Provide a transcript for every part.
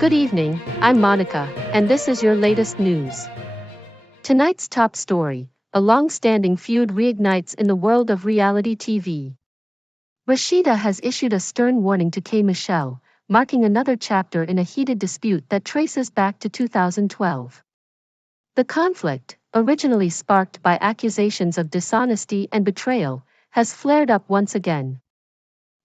Good evening, I'm Monica, and this is your latest news. Tonight's top story: a long-standing feud reignites in the world of reality TV. Rashida has issued a stern warning to K. Michelle, marking another chapter in a heated dispute that traces back to 2012. The conflict, originally sparked by accusations of dishonesty and betrayal, has flared up once again.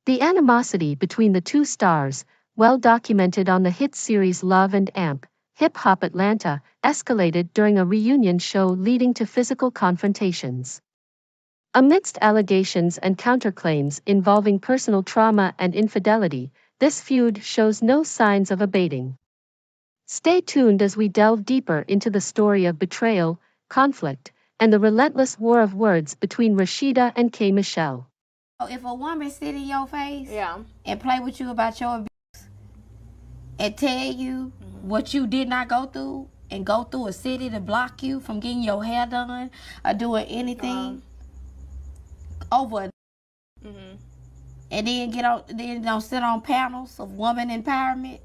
The animosity between the two stars, well documented on the hit series Love and Amp, Hip Hop Atlanta, escalated during a reunion show leading to physical confrontations. Amidst allegations and counterclaims involving personal trauma and infidelity, this feud shows no signs of abating. Stay tuned as we delve deeper into the story of betrayal, conflict, and the relentless war of words between Rashida and K. Michelle. If a woman sit in your face and play with you about your abuse and tell you what you did not go through and go through a city to block you from getting your hair done or doing anything over and then don't sit on panels of woman empowerment,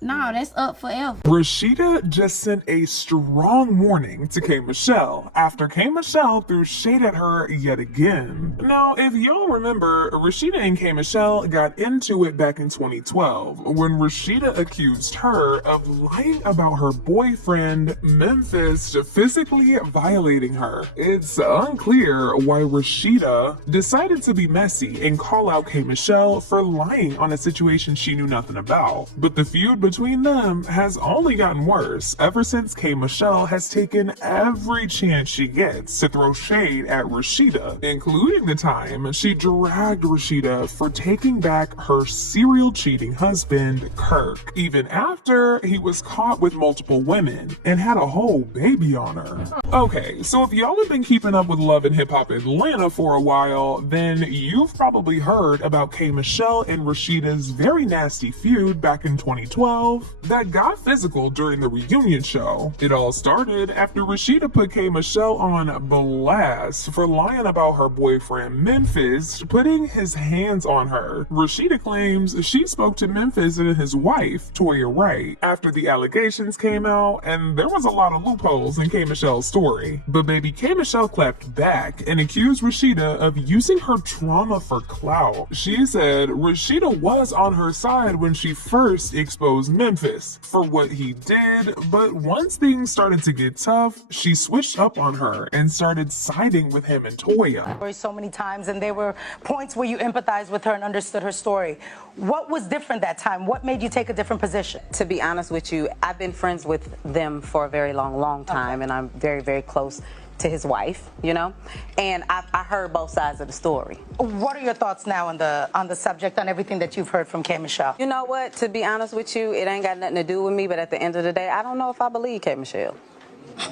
no, that's up forever. Rashida just sent a strong warning to K. Michelle after K. Michelle threw shade at her yet again. Now, if y'all remember, Rashida and K. Michelle got into it back in 2012 when Rashida accused her of lying about her boyfriend, Memphis, physically violating her. It's unclear why Rashida decided to be messy and call out K. Michelle for lying on a situation she knew nothing about. But the feud between them has only gotten worse ever since K. Michelle has taken every chance she gets to throw shade at Rashida, including the time she dragged Rashida for taking back her serial cheating husband, Kirk, even after he was caught with multiple women and had a whole baby on her. Okay, so if y'all have been keeping up with Love and Hip Hop Atlanta for a while, then you've probably heard about K. Michelle and Rashida's very nasty feud back in 2012 that got physical during the reunion show. It all started after Rashida put K. Michelle on blast for lying about her boyfriend Memphis putting his hands on her. Rashida claims she spoke to Memphis and his wife, Toya Wright, after the allegations came out, and there was a lot of loopholes in K. Michelle's story. But baby K. Michelle clapped back and accused Rashida of using her trauma for clout. She said Rashida was on her side when she first exposed Memphis for what he did, but once things started to get tough, she switched up on her and started siding with him and Toya. So many times, and there were points where you empathized with her and understood her story. What was different that time? What made you take a different position? To be honest with you, I've been friends with them for a very long time, and I'm very close to his wife, you know, and I heard both sides of the story. What are your thoughts now on the subject, on everything that you've heard from K. Michelle? You know what, to be honest with you, it ain't got nothing to do with me, but at the end of the day, I don't know if I believe K. Michelle.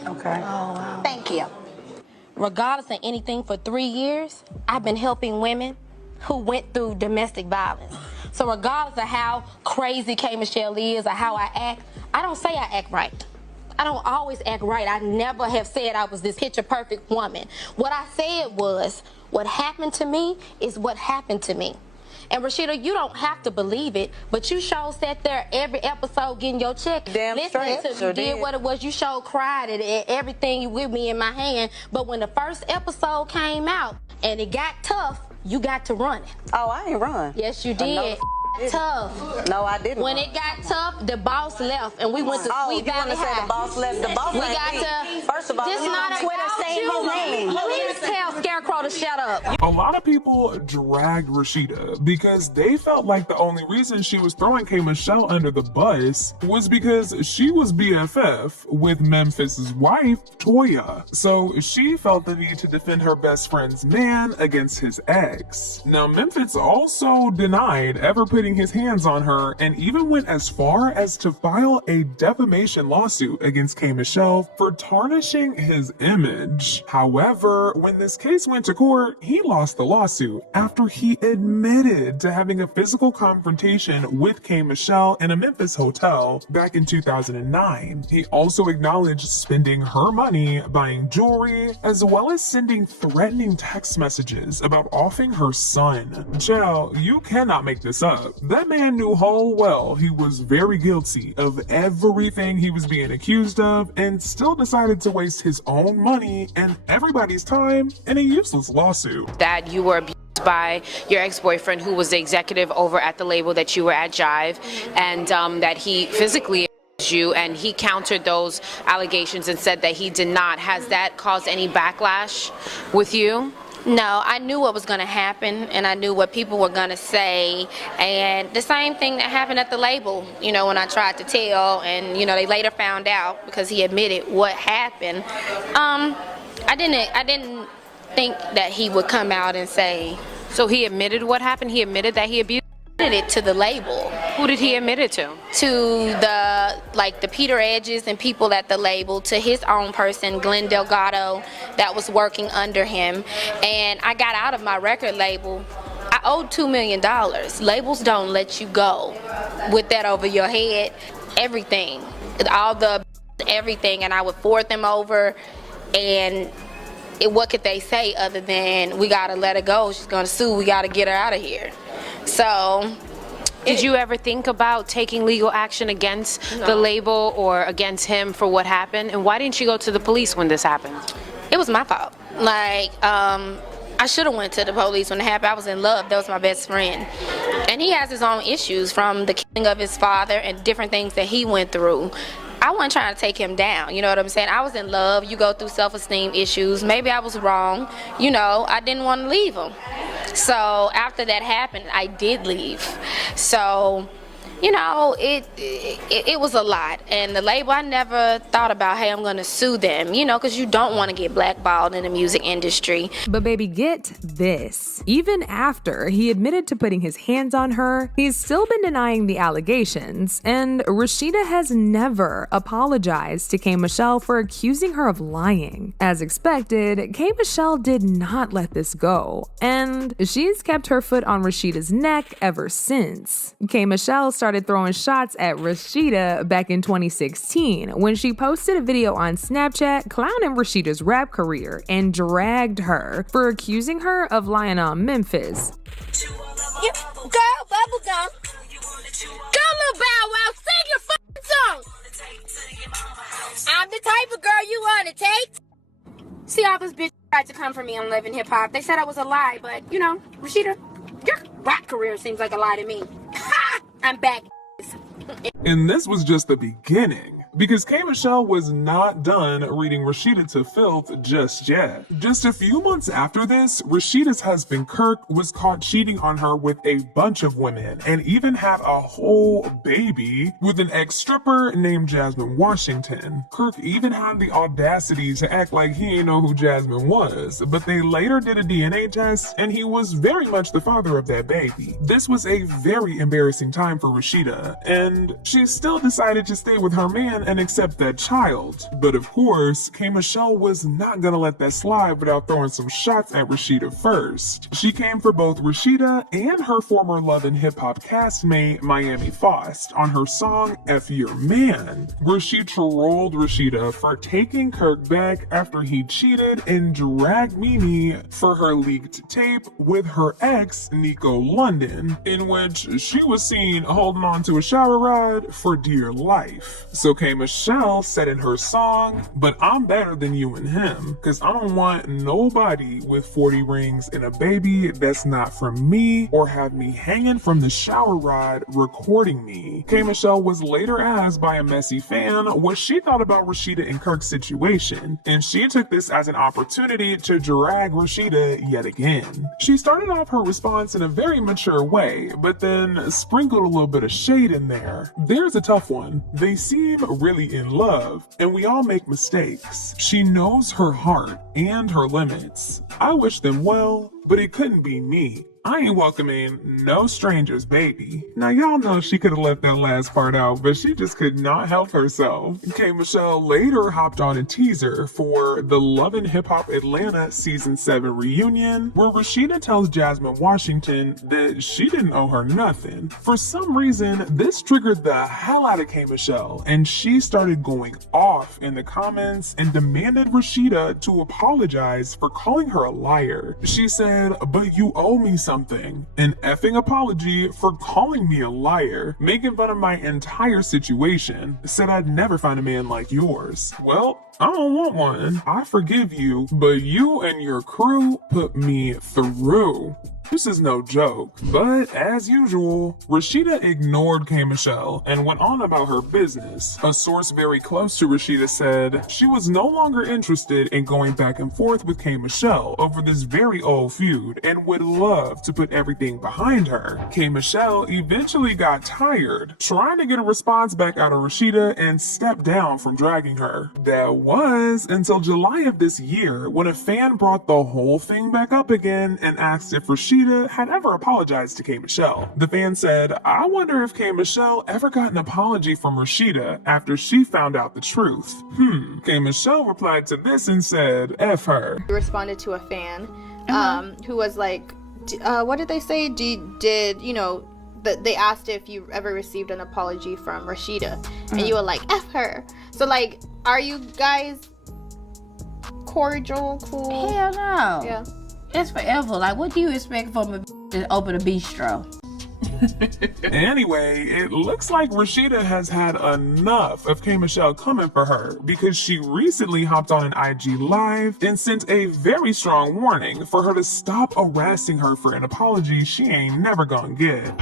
Okay. Oh, wow. Thank you. Regardless of anything, for 3 years, I've been helping women who went through domestic violence. So regardless of how crazy K. Michelle is or how I act, I don't say I act right. I don't always act right. I never have said I was this picture perfect woman. What I said was, what happened to me is what happened to me. And Rashida, you don't have to believe it, but you sure sat there every episode getting your check. Damn listening straight. to Sure did what it was. You sure cried at everything with me in my hand. But when the first episode came out and it got tough, you got to run it. Oh, I ain't run. Yes, you did. Tough. No, I didn't. When it got tough, the boss left, and we went to Sweet Valley High. The boss left. The boss We left. got to. First of all, this we not on Twitter about saying you. his name. Please tell Scarecrow to shut up. A lot of people dragged Rashida because they felt like the only reason she was throwing K. Michelle under the bus was because she was BFF with Memphis's wife, Toya. So she felt the need to defend her best friend's man against his ex. Now, Memphis also denied ever putting his hands on her and even went as far as to file a defamation lawsuit against K. Michelle for tarnishing his image. However, when this case went to court, he lost the lawsuit after he admitted to having a physical confrontation with K. Michelle in a Memphis hotel back in 2009. He also acknowledged spending her money buying jewelry, as well as sending threatening text messages about offing her son. Child, you cannot make this up. That man knew whole well he was very guilty of everything he was being accused of and still decided to waste his own money and everybody's time in a useless lawsuit. That you were abused by your ex-boyfriend, who was the executive over at the label that you were at, Jive, and that he physically abused you, and he countered those allegations and said that he did not. Has that caused any backlash with you? No, I knew what was going to happen, and I knew what people were going to say, and the same thing that happened at the label, you know, when I tried to tell, and, you know, they later found out because he admitted what happened. I didn't think that he would come out and say. So he admitted what happened? He admitted that he abused? It to the label. Who did he admit it to? To the Peter Edges and people at the label, to his own person, Glenn Delgado, that was working under him. And I got out of my record label. I owed $2 million. Labels don't let you go with that over your head. Everything, everything, and I would forward them over, and what could they say other than, we gotta let her go, she's gonna sue, we gotta get her out of here. So, did you ever think about taking legal action against the label or against him for what happened? And why didn't you go to the police when this happened? It was my fault. I should have went to the police when it happened. I was in love. That was my best friend. And he has his own issues, from the killing of his father and different things that he went through. I wasn't trying to take him down, you know what I'm saying? I was in love. You go through self-esteem issues. Maybe I was wrong. You know, I didn't want to leave him. So after that happened, I did leave. So, you know, it was a lot. And the label, I never thought about, hey, I'm going to sue them, you know, because you don't want to get blackballed in the music industry. But baby, get this. Even after he admitted to putting his hands on her, he's still been denying the allegations. And Rashida has never apologized to K. Michelle for accusing her of lying. As expected, K. Michelle did not let this go. And she's kept her foot on Rashida's neck ever since. K. Michelle started throwing shots at Rashida back in 2016 when she posted a video on Snapchat clowning Rashida's rap career and dragged her for accusing her of lying on Memphis. Girl, bubblegum. Go, Lil Bow Wow, sing your fucking song. I'm the type of girl you want to take. See, all this bitch tried to come for me on Living Hip Hop. They said I was a lie, but, you know, Rashida, your rap career seems like a lie to me. I'm back. And this was just the beginning, because K. Michelle was not done reading Rashida to filth just yet. Just a few months after this, Rashida's husband Kirk was caught cheating on her with a bunch of women and even had a whole baby with an ex-stripper named Jasmine Washington. Kirk even had the audacity to act like he didn't know who Jasmine was, but they later did a DNA test and he was very much the father of that baby. This was a very embarrassing time for Rashida, and she still decided to stay with her man and accept that child. But of course, K. Michelle was not gonna let that slide without throwing some shots at Rashida first. She came for both Rashida and her former Love and Hip Hop castmate, Miami Faust, on her song F Your Man, where she trolled Rashida for taking Kirk back after he cheated and dragged Mimi for her leaked tape with her ex, Nico London, in which she was seen holding on to a shower rod for dear life. So K. Michelle said in her song, "But I'm better than you and him, cause I don't want nobody with 40 rings and a baby that's not from me, or have me hanging from the shower rod recording me." K. Michelle was later asked by a messy fan what she thought about Rashida and Kirk's situation, and she took this as an opportunity to drag Rashida yet again. She started off her response in a very mature way, but then sprinkled a little bit of shade in there. There's a tough one. They seem really in love, and we all make mistakes. She knows her heart and her limits. I wish them well, but it couldn't be me. I ain't welcoming no strangers, baby. Now y'all know she could have left that last part out, but she just could not help herself. K. Michelle later hopped on a teaser for the Love and Hip Hop Atlanta Season 7 reunion, where Rashida tells Jasmine Washington that she didn't owe her nothing. For some reason, this triggered the hell out of K. Michelle, and she started going off in the comments and demanded Rashida to apologize for calling her a liar. She said, "But you owe me something. something. An effing apology for calling me a liar, making fun of my entire situation. Said I'd never find a man like yours. Well, I don't want one. I forgive you, but you and your crew put me through. This is no joke, but as usual, Rashida ignored K. Michelle and went on about her business. A source very close to Rashida said she was no longer interested in going back and forth with K. Michelle over this very old feud and would love to put everything behind her. K. Michelle eventually got tired, trying to get a response back out of Rashida and stepped down from dragging her. That was until July of this year when a fan brought the whole thing back up again and asked if Rashida had ever apologized to K. Michelle. The fan said, I wonder if K. Michelle ever got an apology from Rashida after she found out the truth. K. Michelle replied to this and said, F her. You responded to a fan who was like, what did they say? Did you know, they asked if you ever received an apology from Rashida, and you were like, F her. So like, are you guys cordial, cool? Hell no. Yeah. It's forever. Like, what do you expect from a to open a bistro? Anyway, it looks like Rashida has had enough of K. Michelle coming for her because she recently hopped on an IG Live and sent a very strong warning for her to stop harassing her for an apology she ain't never gonna get.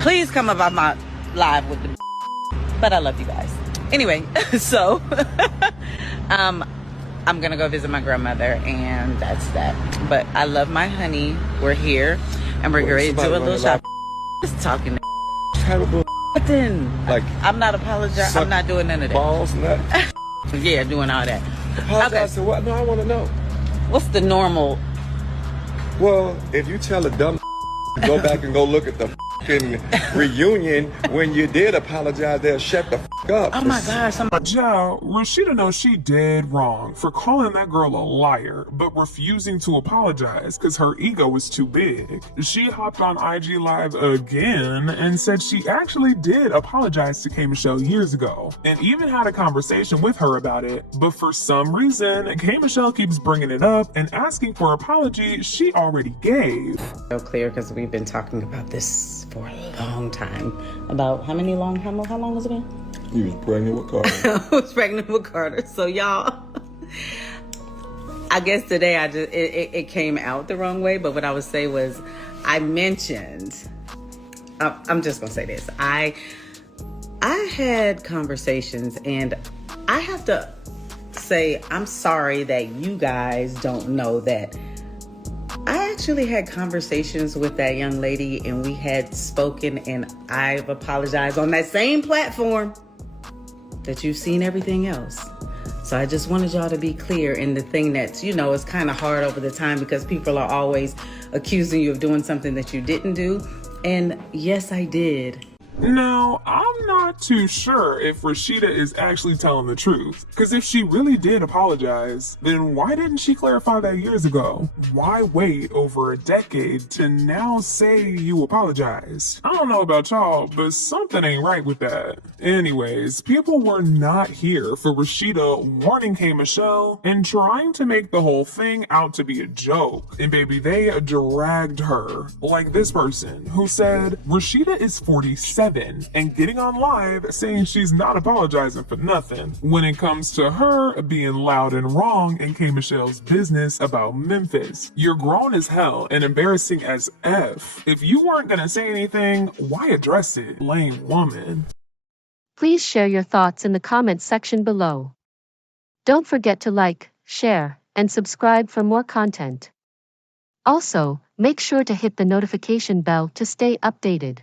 Please come about my live with the but I love you guys. Anyway, so I'm gonna go visit my grandmother, and that's that. But I love my honey. We're here, and we're ready to do a little shop. Just talking. But then, like, I'm not apologizing. I'm not doing none of that. Balls, nuts. Yeah, doing all that. Apologize to what? No, I want to know. What's the normal? Well, if you tell a dumb go back and go look at the reunion when you did apologize, they'll shut the up. Oh my gosh. Joe, Rashida knows she did wrong for calling that girl a liar, but refusing to apologize because her ego was too big. She hopped on IG Live again and said she actually did apologize to K. Michelle years ago, and even had a conversation with her about it, but for some reason, K. Michelle keeps bringing it up and asking for an apology she already gave. So clear, because we've been talking about this for a long time. About how long has it been? You was pregnant with Carter. I was pregnant with Carter. So y'all, I guess today it came out the wrong way, but what I would say was I mentioned, I'm just gonna say this. I had conversations, and I have to say I'm sorry that you guys don't know that I actually had conversations with that young lady, and we had spoken, and I've apologized on that same platform that you've seen everything else. So I just wanted y'all to be clear. And the thing that's, is kind of hard over the time because people are always accusing you of doing something that you didn't do. And yes, I did. Now, I'm not too sure if Rashida is actually telling the truth, because if she really did apologize, then why didn't she clarify that years ago? Why wait over a decade to now say you apologize? I don't know about y'all, but something ain't right with that. Anyways, people were not here for Rashida warning K. Michelle and trying to make the whole thing out to be a joke. And baby, they dragged her. Like this person who said, Rashida is 47 and getting on live saying she's not apologizing for nothing when it comes to her being loud and wrong in K. Michelle's business about Memphis. You're grown as hell and embarrassing as F. If you weren't gonna say anything, why address it? Lame woman. Please share your thoughts in the comments section below. Don't forget to like, share, and subscribe for more content. Also, make sure to hit the notification bell to stay updated.